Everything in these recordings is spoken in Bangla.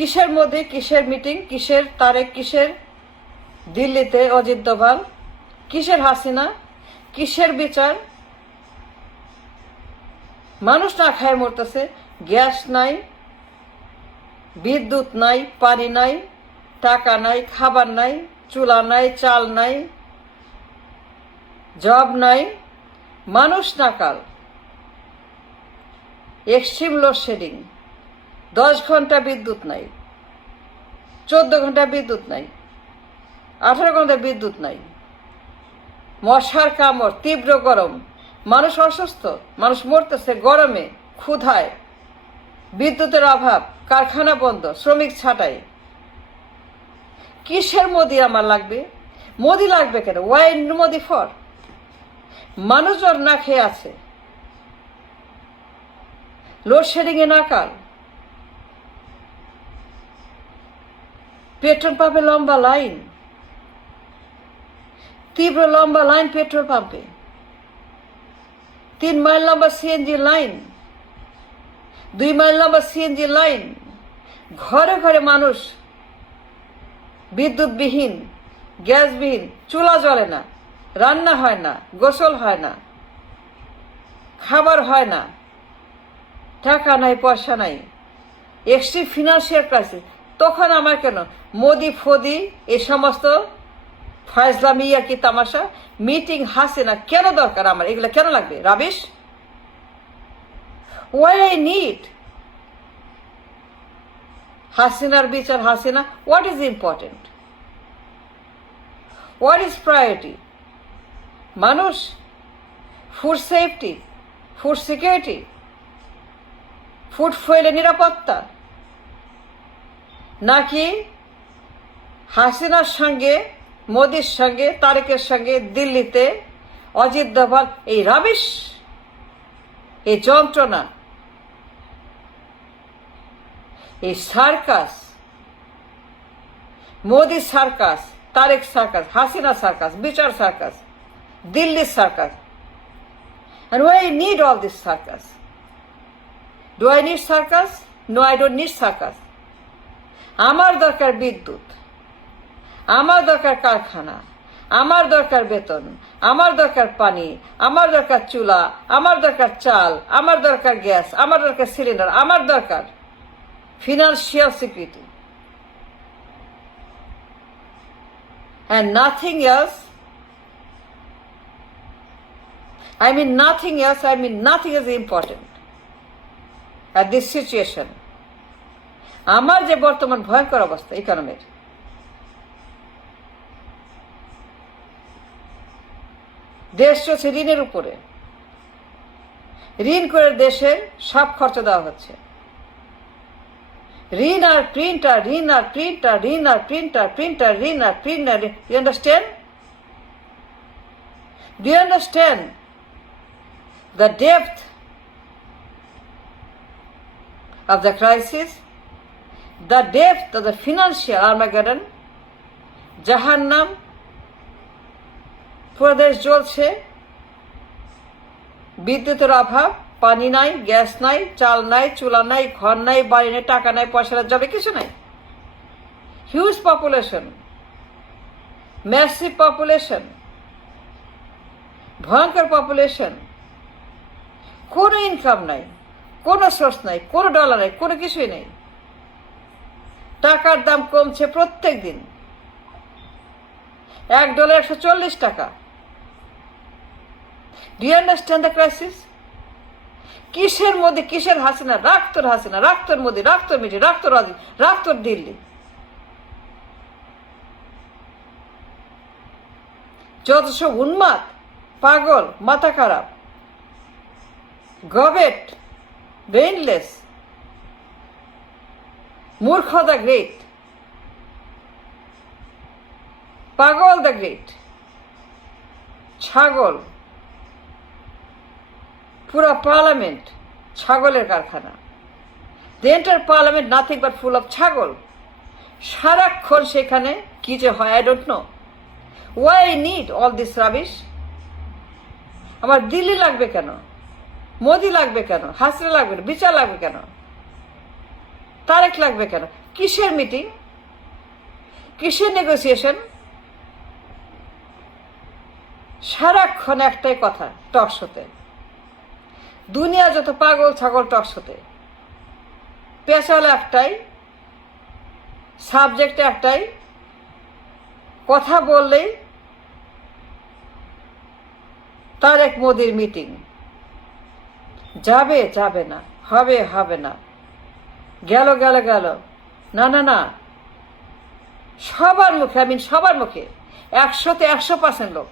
কিসের মোদি, কিসের মিটিং, কিসের তারেক, কিসের দিল্লিতে অজিত দোভাল, কিসের হাসিনা, কিসের বিচার? মানুষ না খায় মরতেছে। গ্যাস নাই, বিদ্যুৎ নাই, পানি নাই, টাকা নাই, খাবার নাই, চুলা নাই, চাল নাই, জব নাই, মানুষ নাকাল। এক্সট্রিম লোডশেডিং, 10 ঘন্টা বিদ্যুৎ নাই, 14 ঘন্টা বিদ্যুৎ নাই, 18 ঘন্টা বিদ্যুৎ নাই, মশার কামড়, তীব্র গরম, মানুষ অসুস্থ, মানুষ মরতেছে গরমে, ক্ষুধায়, বিদ্যুতের অভাব, কারখানা বন্ধ, শ্রমিক ছাঁটাই। কিসের মোদি আমার লাগবে? মোদি লাগবে কেন? Why Modi for? মানুষজন না খেয়ে আছে, লোডশেডিংয়ে নাকাল, পেট্রোল পাম্পে লম্বা লাইন, তীব্র লম্বা লাইন পেট্রোল পাম্পে, 3 মাইল লম্বা সিএনজি লাইন, 2 মাইল লম্বা সিএনজি লাইন। ঘরে ঘরে মানুষ বিদ্যুৎবিহীন, গ্যাসবিহীন, চুলা জ্বলে না, রান্না হয় না, গোসল হয় না, খাবার হয় না, টাকা নাই, পয়সা নাই, এক্সট্রিম ফিনান্সিয়াল ক্রাইসিস। তখন আমার কেন মোদি ফদি এই সমস্ত ফায়জলামি আর কি তামাশা, মিটিং, হাসিনা কেন দরকার? আমার এগুলো কেন লাগবে? রাবিশ। ওয়াই আই নিড হাসিনার বিচার? Hasina, what is important? What is priority? মানুষ, food safety, food security, food ফুয়েলের নিরাপত্তা, নাকি হাসিনার সঙ্গে, মোদির সঙ্গে, তারেকের সঙ্গে দিল্লিতে অজিত দোভাল, এই রাবিশ, এই যন্ত্রণা, এই circus, Modi circus, Tarek circus, Hasina circus, বিচার circus, Delhi circus. And why I need all this circus? Do I need circus? No, I don't need circus. আমার দরকার বিদ্যুৎ, আমার দরকার কারখানা, আমার দরকার বেতন, আমার দরকার পানি, আমার দরকার চুলা, আমার দরকার চাল, আমার দরকার গ্যাস, আমার দরকার সিলিন্ডার, আমার দরকার financial security, and nothing else. I mean nothing is important at this situation. আমার যে বর্তমান ভয়ঙ্কর অবস্থা ইকোনমির, দেশ চলছে ঋণের উপরে, ঋণ করে দেশের সব খরচ দেওয়া হচ্ছে, ঋণ আর প্রিন্টার, ঋণ আর প্রিন্টার, ঋণ আর প্রিন্টার, প্রিন্টার, ঋণ আর printer. You understand? Do you understand the depth of the crisis, the depth of the financial Armageddon? জাহান্নাম, পুরো দেশ জ্বলছে, বিদ্যুতের অভাব, পানি নাই, গ্যাস নাই, চাল নাই, চুলা নাই, ঘর নাই, বাড়ি নাই, টাকা নাই, পয়সা যাবে কিছু নাই। হিউজ পপুলেশন, ম্যাসিভ পপুলেশন, ভয়ঙ্কর পপুলেশন, কোনো ইনকাম নাই, কোনো সোর্স নাই, কোনো ডলার নাই, কোনো কিছুই নেই। টাকার দাম কমছে প্রত্যেক দিন, $1 140 টাকা। Do you understand the crisis? কিসের মোদি, কিসের হাসিনা? রাখ তোর হাসিনা, রাখ তোর মোদি, রাখ তোর মিটি, রাখ তোর অজিত, রাখ তোর দিল্লি। যত সব উন্মাদ, পাগল, মাথা খারাপ, গবেট, ব্রেইনলেস, মূর্খ দ্য গ্রেট, পাগল দ্য গ্রেট, ছাগল, পুরো পার্লামেন্ট ছাগলের কারখানা। The entire parliament nothing but full of ছাগল। সারাক্ষণ সেখানে কি যে হয়, I don't know. Why I need all this rubbish? আমার দিল্লি লাগবে কেন? মোদি লাগবে কেন? হাসিনা লাগবে কেন? বিচার লাগবে কেন? তারেক লাগবে কেন? কিসের মিটিং, কিসের নেগোসিয়েশন? সারাক্ষণ একটাই কথা টক শোতে, দুনিয়া যত পাগল ছাগল টক শোতে, পেশাল একটাই, সাবজেক্ট একটাই, কথা বললেই তারেক মোদির মিটিং, যাবে যাবে না, হবে হবে না, গেল গেল গেল, না না না, সবার মুখে, সবার মুখে 100-তে 100% লোক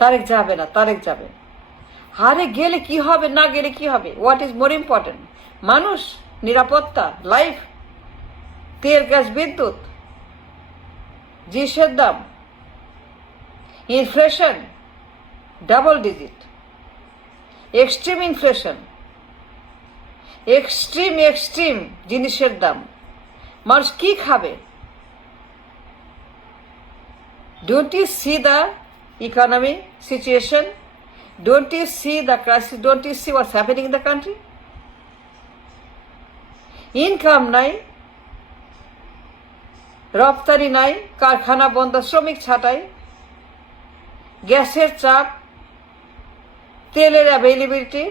তারেক যাবে না, তারেক যাবে। আরে গেলে কি হবে, না গেলে কি হবে? What is more important? মানুষ, নিরাপত্তা, লাইফ, তেল, গ্যাস, বিদ্যুৎ, জিনিসের দাম, inflation double digit, extreme inflation, extreme জিনিসের দাম, মানুষ কি খাবে? Don't you see the economy situation? Don't you see the crisis? Don't you see what's happening in the country? Income নাই, রপ্তানি নাই, কারখানা বন্ধ, শ্রমিক ছাঁটাই, গ্যাসের চাপ, তেলের অ্যাভেলেবিলিটি,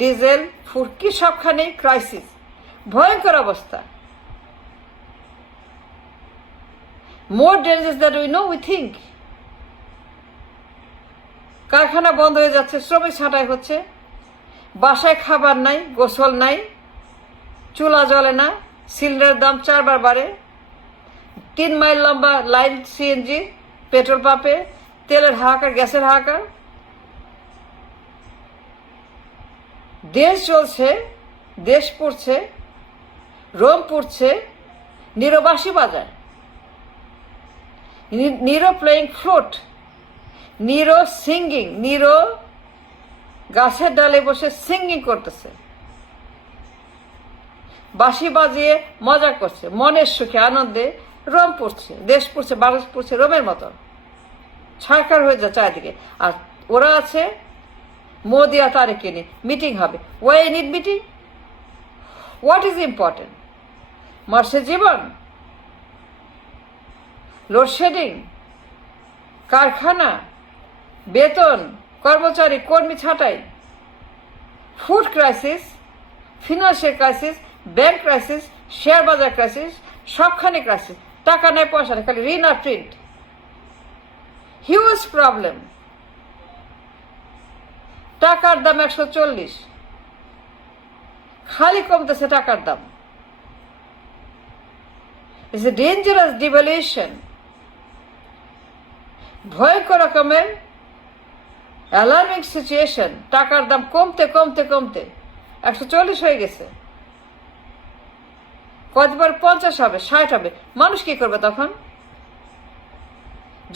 ডিজেল, ফুড, কি সবখানে ক্রাইসিস, ভয়ঙ্কর অবস্থা। মোর dangerous that we know, we think. কারখানা বন্ধ হয়ে যাচ্ছে, শ্রমিক ছাঁটাই হচ্ছে, বাসায় খাবার নাই, গোসল নাই, চুলা জ্বলে না, সিলিন্ডারের দাম 4 বার বাড়ে, 3 মাইল লম্বা লাইন সিএনজি, পেট্রোল পাম্পে তেলের হাহাকার, গ্যাসের হাহাকার। দেশ চলছে, দেশ পড়ছে, রোম পড়ছে, নিরবাসী বাজার, Nero playing flute, Nero singing, Nero গাছের ডালে বসে সিঙ্গিং করতেছে, বাঁশি বাজিয়ে মজা করছে, মনের সুখে আনন্দে রোম পড়ছে, দেশ পড়ছে, বাংলাদেশ পড়ছে রোমের মতো, ছাড়খাড় হয়ে যায় চারিদিকে। আর ওরা আছে মোদি আর তারেককে নিয়ে মিটিং হবে। Why need meeting? What is important? মর্ষে জীবন, লোডশেডিং, কারখানা, বেতন, কর্মচারী, কর্মী ছাঁটাই, food crisis, financial crisis, bank crisis, share বাজার ক্রাইসিস, সবখানে ক্রাইসিস, টাকা নেই, পয়সা নেই, খালি ঋণ আর প্রিন্ট, হিউজ প্রবলেম। টাকার দাম 140, খালি কমতেছে টাকার দাম। ইটস এ ডেঞ্জারাস ডিভ্যালুয়েশন, ভয়ঙ্কর রকমের অ্যালার্মিং সিচুয়েশন। টাকার দাম কমতে কমতে কমতে 140 হয়ে গেছে, কতবার 50 হবে, 60 হবে। মানুষ কি করবে তখন?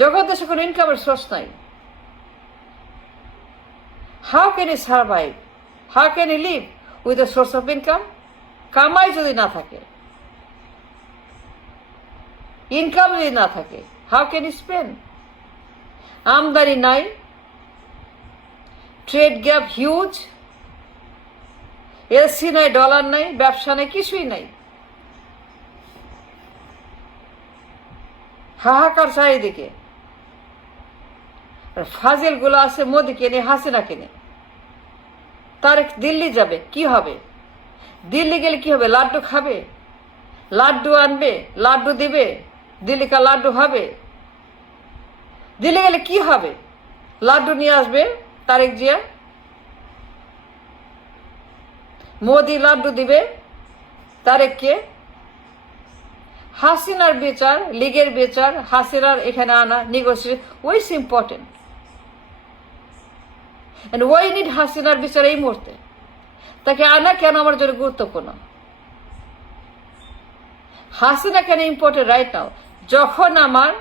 জগৎ দেশে কোনো ইনকামের সোর্স নাই। How can you survive? How can you live with a source of income? কামাই যদি না থাকে, ইনকাম যদি না থাকে, হাউ ক্যান ইউ স্পেন্ড? আমদানি নাই, ট্রেড গ্যাপ হিউজ, এলসি নাই, ডলার নাই, ব্যবসা নেই, কিছুই নাই, হাহাকার চারিদিকে। ফাজিল গুলো আছে মোদিকে নিয়ে, হাসিনাকে নিয়ে। তারেক দিল্লি যাবে, কি হবে? দিল্লি গেলে কি হবে? লাড্ডু খাবে, লাড্ডু আনবে, লাড্ডু দিবে, দিল্লি কা লাড্ডু হবে। দিল্লি গেলে কি হবে? লাড্ডু নিয়ে আসবে তারেক জিয়া, মোদি লাড্ডু দিবে তারেককে। হাসিনার বিচার, লীগের বিচার, হাসিনার এখানে আনা, নেগোসিয়েশন, ওইস ইম্পর্টেন্ট। এন্ড ওয়াই নিড হাসিনার বিচার এই মুহূর্তে? তাকে আনা কেন আমার জন্য গুরুত্বপূর্ণ? হাসিনা কেন ইম্পর্টেন্ট রাইট নাও? যখন আমার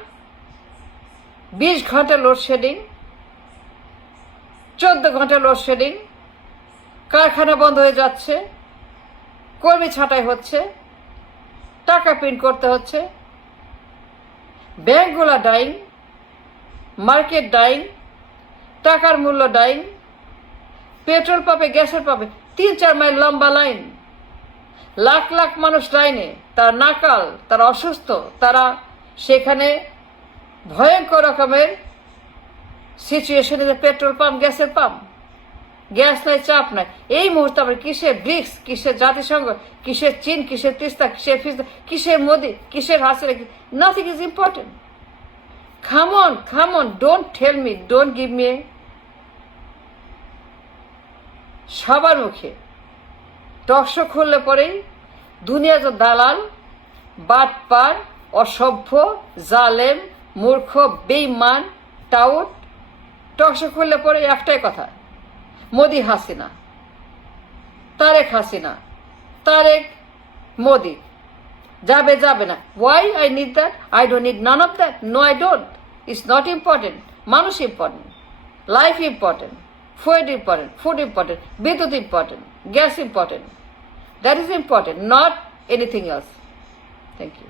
20 ঘন্টা লোডশেডিং, 14 ঘন্টা লোডশেডিং, কারখানা বন্ধ হয়ে যাচ্ছে, কর্মী ছাঁটাই হচ্ছে, টাকা প্রিন্ট করতে হচ্ছে, ব্যাংকগুলো ডাইং, মার্কেট ডাইং, টাকার মূল্য ডাইং, পেট্রোল পাম্পে, গ্যাসের পাম্পে 3-4 মাইল লম্বা লাইন, লাখ লাখ মানুষ লাইনে, তারা নাকাল, তারা অসুস্থ, তারা সেখানে ভয়ঙ্কর রকমের সিচুয়েশনে, পেট্রোল পাম্প, গ্যাসের পাম্প, গ্যাস নাই, চাপ নাই। এই মুহূর্তে আমরা কিসের ব্রিক্স, কিসের জাতিসংঘ, কিসের চীন, কিসের তিস্তা, কিসের ফিস্তা, কিসের মোদি, কিসের Hasina, nothing is important. Come on, don't tell me, don't give me সবার মুখে টকশো খুললে পরেই দুনিয়া যে দালাল, বাটপার, অসভ্য, জালেম, মূর্খ, বেঈমান, টাউট, টকশো খুললে পরে একটাই কথা, মোদি হাসিনা, তারেক হাসিনা, তারেক মোদি, যাবে যাবে না। Why I need that? I don't need none of that. No, I don't. It's not important. মানুষ important, life important, food important, বিদ্যুৎ important, gas important. That is important, not anything else. Thank you.